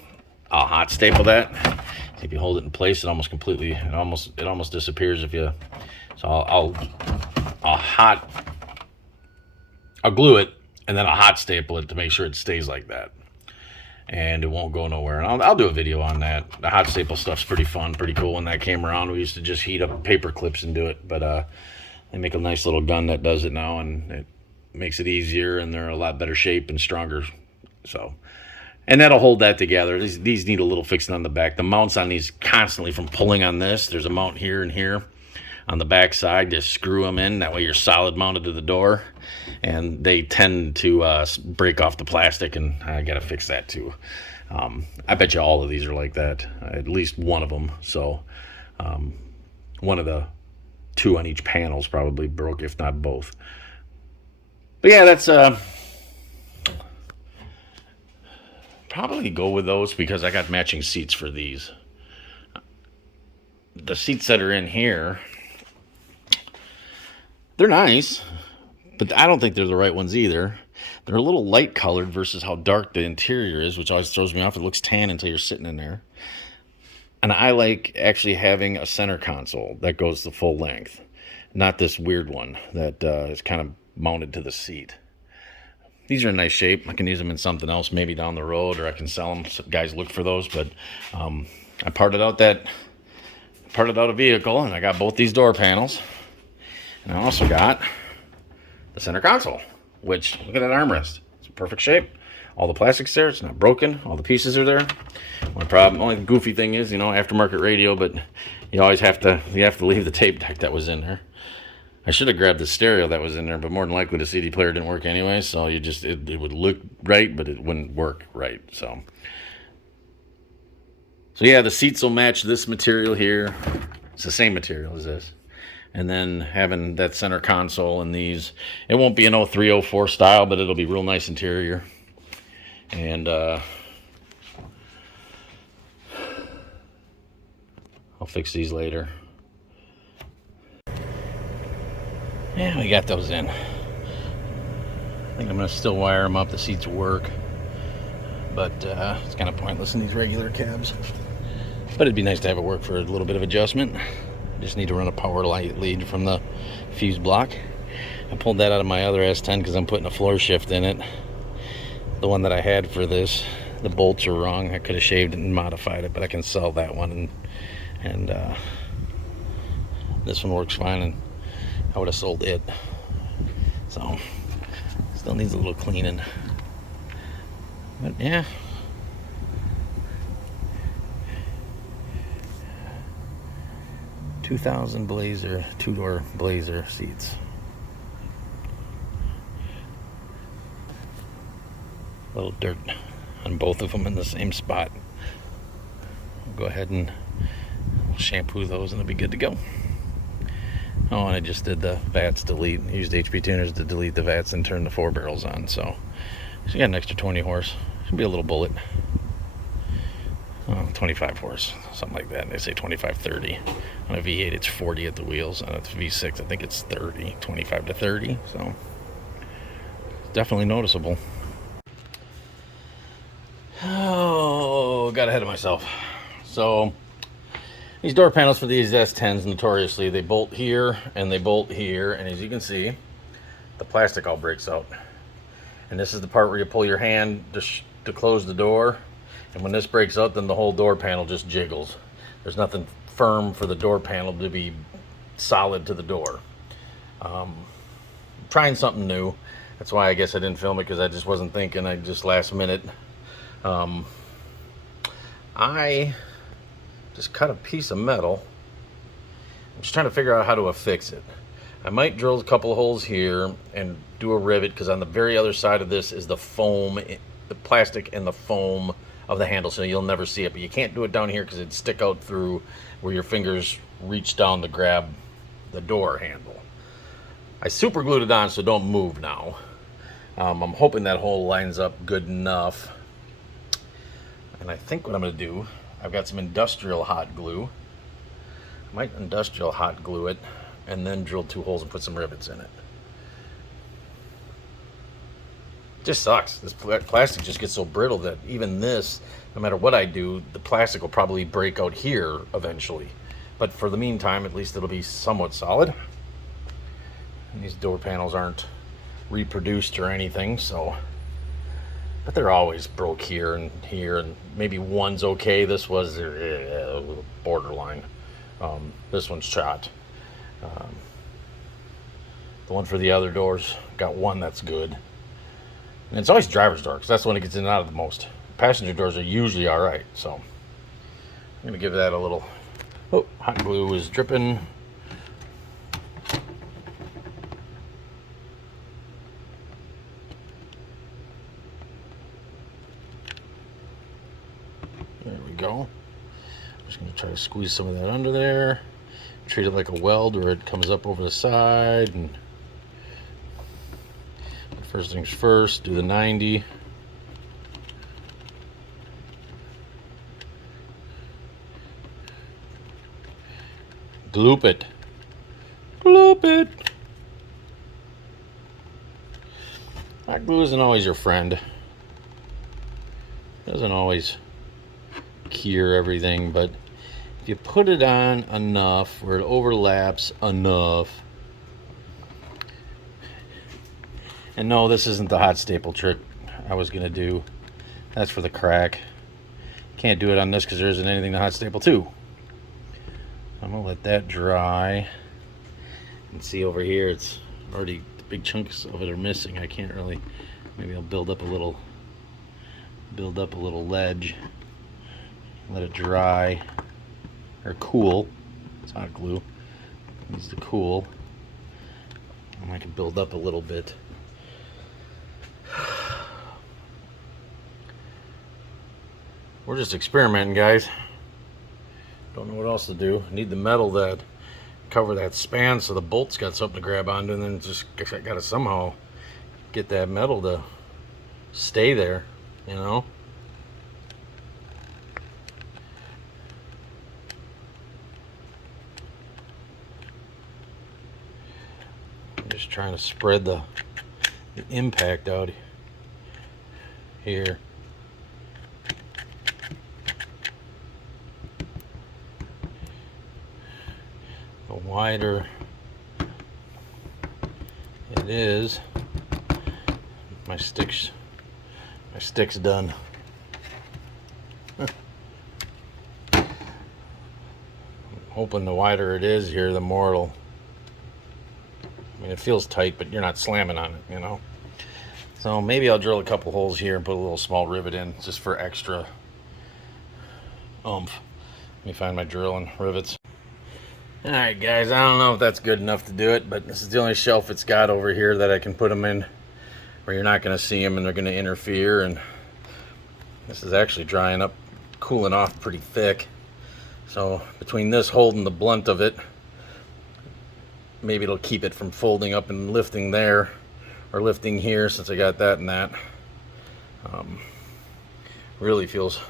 I'll hot staple that. If you hold it in place, it almost disappears if you. So I'll glue it, and then I'll hot staple it to make sure it stays like that, and it won't go nowhere. And I'll do a video on that. The hot staple stuff's pretty fun, pretty cool. When that came around, we used to just heat up paper clips and do it, but they make a nice little gun that does it now, and it makes it easier, and they're a lot better shape and stronger. So. And that'll hold that together. These need a little fixing on the back. The mounts on these constantly from pulling on this. There's a mount here and here on the back side. Just screw them in. That way you're solid mounted to the door. And they tend to break off the plastic, and I got to fix that too. I bet you all of these are like that. At least one of them. So one of the 2 on each panel's probably broke, if not both. But yeah, that's... probably go with those because I got matching seats for these. The seats that are in here, they're nice, but I don't think they're the right ones either. They're a little light colored versus how dark the interior is, which always throws me off. It looks tan until you're sitting in there. And I like actually having a center console that goes the full length, not this weird one that is kind of mounted to the seat. These are in nice shape. I can use them in something else, maybe down the road, or I can sell them. Some guys look for those, but I parted out a vehicle, and I got both these door panels, and I also got the center console. Which, look at that armrest. It's in perfect shape. All the plastic's there. It's not broken. All the pieces are there. Only goofy thing is, aftermarket radio, but you always have to leave the tape deck that was in there. I should have grabbed the stereo that was in there, but more than likely the CD player didn't work anyway, so it would look right, but it wouldn't work right. So yeah, the seats will match this material here. It's the same material as this. And then having that center console and these, it won't be an 03, 04 style, but it'll be real nice interior. And I'll fix these later. Yeah, we got those in. I think I'm going to still wire them up. The seats work. But it's kind of pointless in these regular cabs. But it'd be nice to have it work for a little bit of adjustment. Just need to run a power light lead from the fuse block. I pulled that out of my other S10 because I'm putting a floor shift in it. The one that I had for this, the bolts are wrong. I could have shaved and modified it, but I can sell that one. And this one works fine, and I would have sold it. So still needs a little cleaning, but yeah. 2000 Blazer, two-door Blazer seats. A little dirt on both of them in the same spot. I'll go ahead and shampoo those and they'll be good to go. Oh, and I just did the VATS delete. I used HP tuners to delete the VATS and turn the 4 barrels on. So you got an extra 20 horse. Should be a little bullet. 25 horse, something like that. They say 25, 30. On a V8, it's 40 at the wheels. On a V6, I think it's 30, 25 to 30. So definitely noticeable. Oh, got ahead of myself. So these door panels for these S10s, notoriously, they bolt here and they bolt here. And as you can see, the plastic all breaks out. And this is the part where you pull your hand to close the door. And when this breaks out, then the whole door panel just jiggles. There's nothing firm for the door panel to be solid to the door. Trying something new. That's why I guess I didn't film it, because I just wasn't thinking. I just last minute. I just cut a piece of metal. I'm just trying to figure out how to affix it. I might drill a couple of holes here and do a rivet, because on the very other side of this is the foam, the plastic and the foam of the handle, so you'll never see it. But you can't do it down here because it'd stick out through where your fingers reach down to grab the door handle. I super glued it on, so don't move now. I'm hoping that hole lines up good enough. And I think what I'm going to do, I've got some industrial hot glue. I might industrial hot glue it and then drill 2 holes and put some rivets in it. Just sucks. This plastic just gets so brittle that even this, no matter what I do, the plastic will probably break out here eventually. But for the meantime, at least it'll be somewhat solid. And these door panels aren't reproduced or anything, so. But they're always broke here, and maybe one's okay. This was borderline. This one's shot. The one for the other doors, got one that's good. And it's always driver's door, because that's the one that gets in and out of the most. Passenger doors are usually all right, so I'm going to give that a little. Oh, hot glue is dripping. There we go. I'm just going to try to squeeze some of that under there. Treat it like a weld where it comes up over the side. And first things first, do the 90. Gloop it. Gloop it. Hot glue isn't always your friend. Doesn't always cure everything, but if you put it on enough where it overlaps enough. And no, this isn't the hot staple trick I was gonna do. That's for the crack. Can't do it on this because there isn't anything to hot staple to. I'm gonna let that dry. And see over here, it's already, big chunks of it are missing. I can't really, maybe I'll build up a little ledge. Let it dry, or cool. It's hot glue. It needs to cool. And I can build up a little bit. We're just experimenting, guys. Don't know what else to do. Need the metal that cover that span so the bolt's got something to grab onto, and then just I gotta somehow get that metal to stay there, you know. I'm just trying to spread the impact out here. The wider it is, my stick's done. I'm hoping the wider it is here, the more it'll, I mean, it feels tight, but you're not slamming on it, you know. So maybe I'll drill a couple holes here and put a little small rivet in just for extra oomph. Let me find my drill and rivets. Alright guys, I don't know if that's good enough to do it, but this is the only shelf it's got over here that I can put them in where you're not going to see them and they're going to interfere. And this is actually drying up, cooling off pretty thick. So between this holding the blunt of it, maybe it'll keep it from folding up and lifting there, or lifting here, since I got that and that. Really feels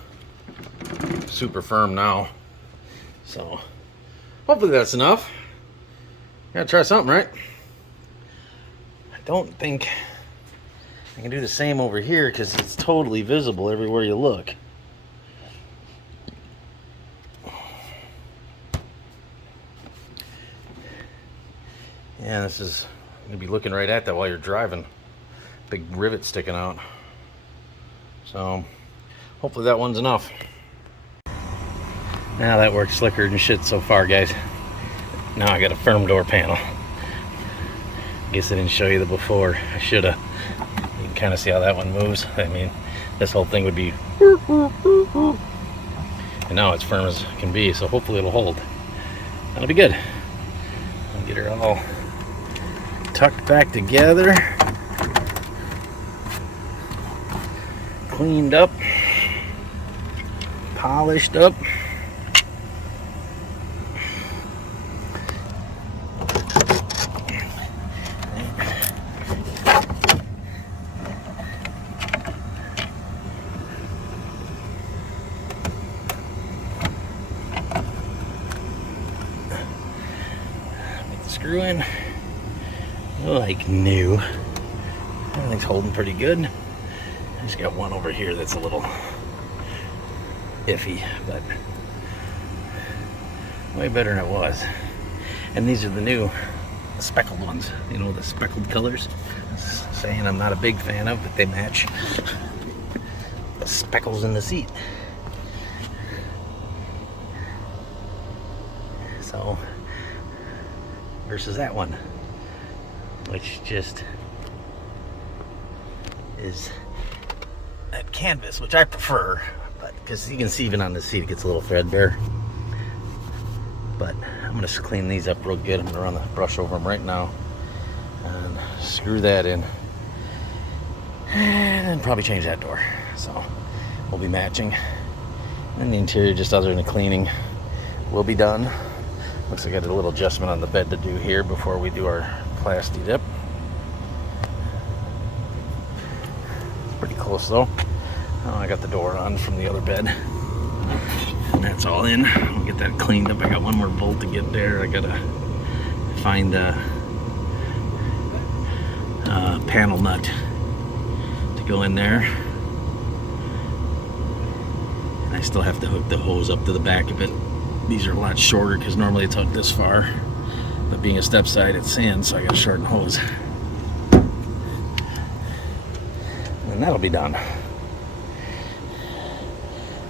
super firm now. So hopefully that's enough. Gotta try something, right? I don't think I can do the same over here because it's totally visible everywhere you look. Yeah, this is, you'll be looking right at that while you're driving. Big rivet sticking out. So hopefully that one's enough. Now that works slicker than shit so far, guys. Now I got a firm door panel. Guess I didn't show you the before. I should have. You can kind of see how that one moves. I mean, this whole thing would be, and now it's firm as can be, so hopefully it'll hold. That'll be good. I'll get her all tucked back together, cleaned up, polished up. Screw in like new. Everything's holding pretty good. I just got one over here that's a little iffy, but way better than it was. And these are the new speckled ones, you know, the speckled colors. Saying I'm not a big fan of, but they match the speckles in the seat. So versus that one, which just is that canvas, which I prefer, but because you can see even on the seat it gets a little threadbare. But I'm gonna clean these up real good. I'm gonna run the brush over them right now and screw that in, and then probably change that door. So we'll be matching, and the interior, just other than the cleaning, will be done. Looks like I got a little adjustment on the bed to do here before we do our plasti dip. It's pretty close though. Oh, I got the door on from the other bed, and that's all in. I'll get that cleaned up. I got one more bolt to get there. I gotta find the panel nut to go in there, and I still have to hook the hose up to the back of it. These are a lot shorter because normally it's hooked this far, but being a Stepside, it's sand, so I got to shorten hose. And that'll be done.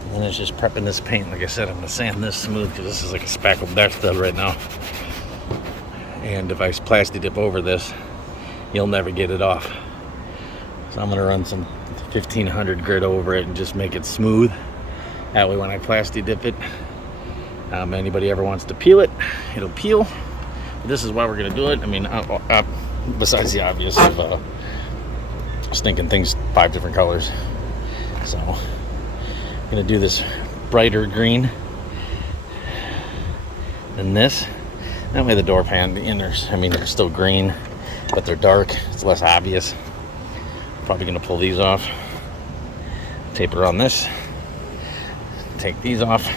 And then it's just prepping this paint. Like I said, I'm going to sand this smooth because this is like a spackled deck stud right now. And if I plasti dip over this, you'll never get it off. So I'm going to run some 1500 grit over it and just make it smooth. That way when I plasti dip it, anybody ever wants to peel it, it'll peel. But this is why we're going to do it. I mean, besides the obvious of stinking things 5 different colors. So I'm going to do this brighter green than this. That way the door pan, the inners, I mean, they're still green, but they're dark. It's less obvious. Probably going to pull these off, taper on this, take these off.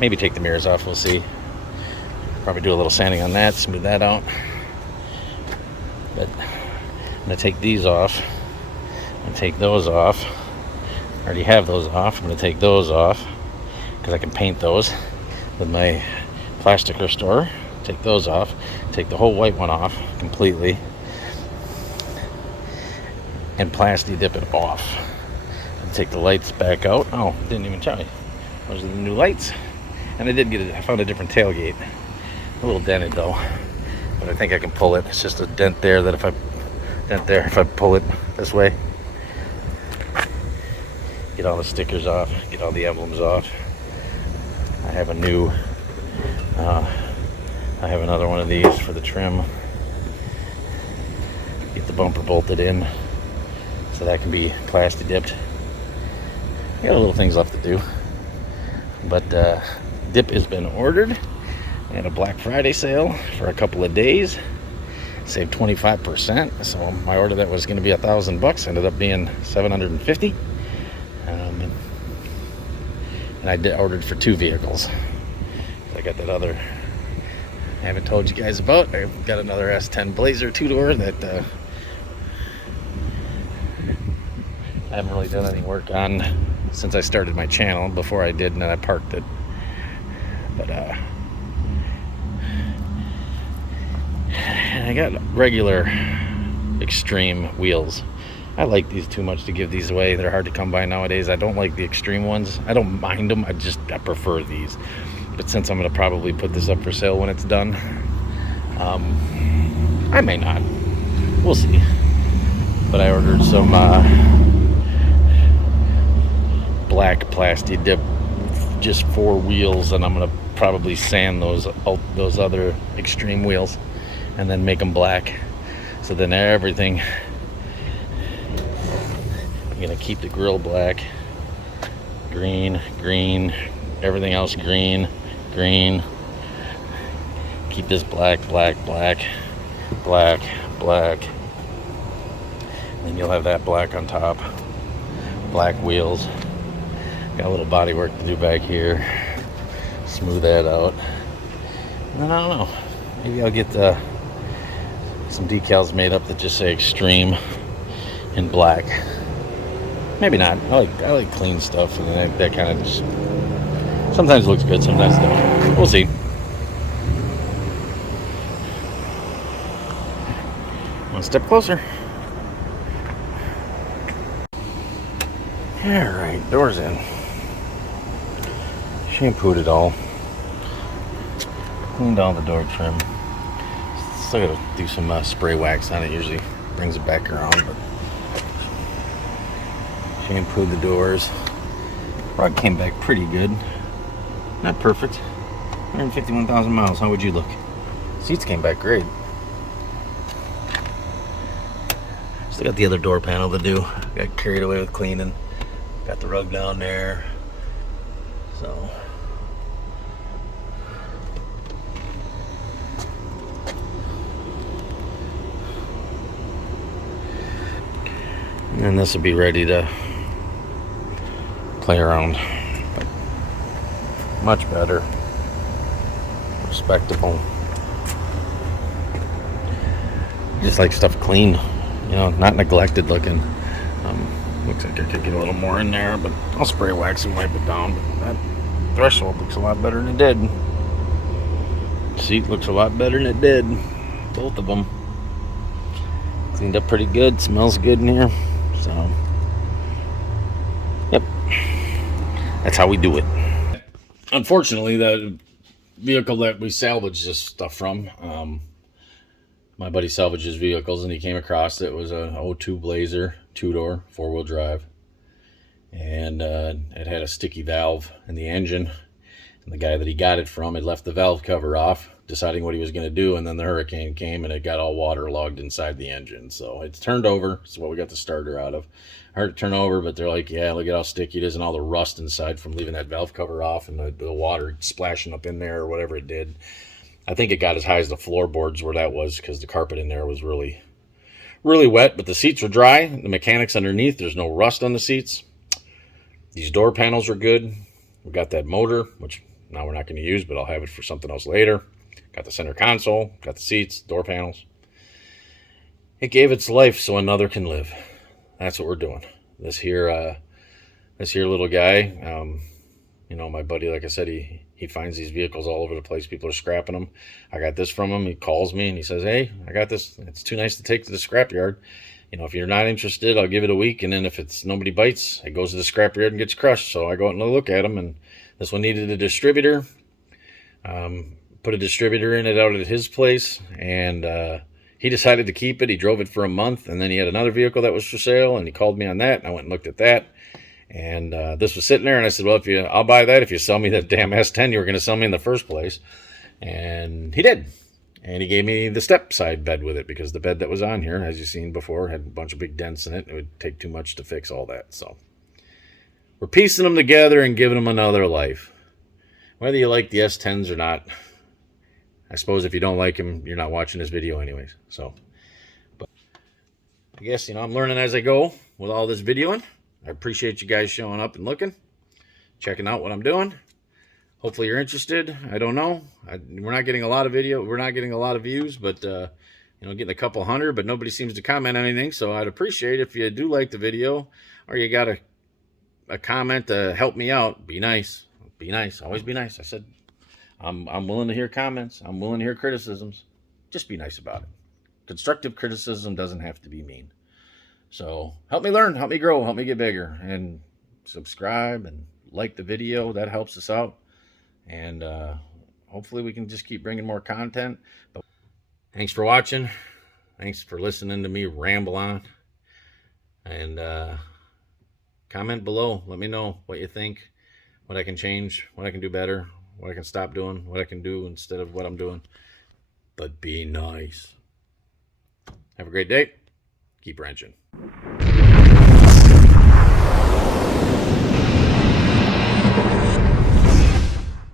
Maybe take the mirrors off, we'll see. Probably do a little sanding on that, smooth that out. But I'm gonna take these off. I'm gonna take those off. I already have those off. I'm gonna take those off because I can paint those with my plastic restorer. Take those off. Take the whole white one off completely and plasti dip it off. And take the lights back out. Oh, didn't even tell you. Those are the new lights. And I did get it. I found a different tailgate. A little dented though, but I think I can pull it. It's just a dent there that if I pull it this way, get all the stickers off, get all the emblems off. I have a new I have another one of these for the trim. Get the bumper bolted in so that can be plasti dipped. I got little things left to do, but dip has been ordered. I had a Black Friday sale for a couple of days, saved 25%. So my order that was going to be $1,000 ended up being $750. And I ordered for 2 vehicles. I got that other I haven't told you guys about. I've got another S10 Blazer 2-door that I haven't really done any work on since I started my channel. Before I did, and then I parked it. But and I got regular Xtreme wheels. I like these too much to give these away. They're hard to come by nowadays. I don't like the Xtreme ones. I don't mind them. I prefer these. But since I'm going to probably put this up for sale when it's done, I may not. We'll see. But I ordered some black plasti dip, just 4 wheels, and I'm going to probably sand those other Xtreme wheels and then make them black. So then everything, I'm going to keep the grill black, green, everything else green. Keep this black. And then you'll have that black on top. Black wheels. Got a little body work to do back here. Smooth that out. And then I don't know. Maybe I'll get some decals made up that just say Xtreme in black. Maybe not. I like clean stuff, and that kind of just sometimes looks good, sometimes don't. We'll see. One step closer. Alright, doors in. Shampooed it all. Cleaned all the door trim. Still gotta do some spray wax on it. Usually brings it back around, but shampooed the doors. Rug came back pretty good. Not perfect. 151,000 miles. How would you look? Seats came back great. Still got the other door panel to do. Got carried away with cleaning. Got the rug down there. So. And this will be ready to play around. But much better. Respectable. Just like stuff clean. You know, not neglected looking. Looks like I could get a little more in there, but I'll spray wax and wipe it down. But that threshold looks a lot better than it did. Seat looks a lot better than it did. Both of them. Cleaned up pretty good. Smells good in here. So, yep. That's how we do it. Unfortunately, the vehicle that we salvaged this stuff from, my buddy salvages vehicles, and he came across it. It was a 02 Blazer 2-door 4-wheel drive, and it had a sticky valve in the engine, and the guy that he got it from had left the valve cover off, deciding what he was going to do, and then the hurricane came and it got all waterlogged inside the engine. So it's turned over. That's what we got the starter out of. I heard it turn over, but they're like, yeah, look at how sticky it is and all the rust inside from leaving that valve cover off and the water splashing up in there or whatever it did. I think it got as high as the floorboards where that was, because the carpet in there was really wet, but the seats were dry. The mechanics underneath, there's no rust on the seats. These door panels are good. We got that motor, which now we're not going to use, but I'll have it for something else later. Got the center console, got the seats, door panels. It gave its life so another can live. That's what we're doing. This here little guy, you know, my buddy, like I said, he finds these vehicles all over the place. People are scrapping them. I got this from him. He calls me and he says, hey, I got this. It's too nice to take to the scrapyard. You know, if you're not interested, I'll give it a week. And then if it's nobody bites, it goes to the scrapyard and gets crushed. So I go out and look at them. And this one needed a distributor. Put a distributor in it out at his place. And he decided to keep it. He drove it for a month. And then he had another vehicle that was for sale. And he called me on that. And I went and looked at that. And this was sitting there, and I said, well, I'll buy that if you sell me that damn S10 you were going to sell me in the first place. And he did. And he gave me the Stepside bed with it, because the bed that was on here, as you've seen before, had a bunch of big dents in it. It would take too much to fix all that. So we're piecing them together and giving them another life. Whether you like the S10s or not, I suppose if you don't like them, you're not watching this video anyways. So, but I guess, I'm learning as I go with all this videoing. I appreciate you guys showing up and looking, checking out what I'm doing. Hopefully you're interested. I don't know. We're not getting a lot of we're not getting a lot of views, but getting a couple hundred, but nobody seems to comment on anything. So I'd appreciate if you do like the video, or you got a comment to help me out. Be nice. Be nice. Always be nice. I said I'm willing to hear comments. I'm willing to hear criticisms. Just be nice about it. Constructive criticism doesn't have to be mean. So help me learn, help me grow, help me get bigger, and subscribe and like the video. That helps us out. And hopefully we can just keep bringing more content. But thanks for watching. Thanks for listening to me ramble on. And comment below. Let me know what you think, what I can change, what I can do better, what I can stop doing, what I can do instead of what I'm doing. But be nice. Have a great day. Keep wrenching.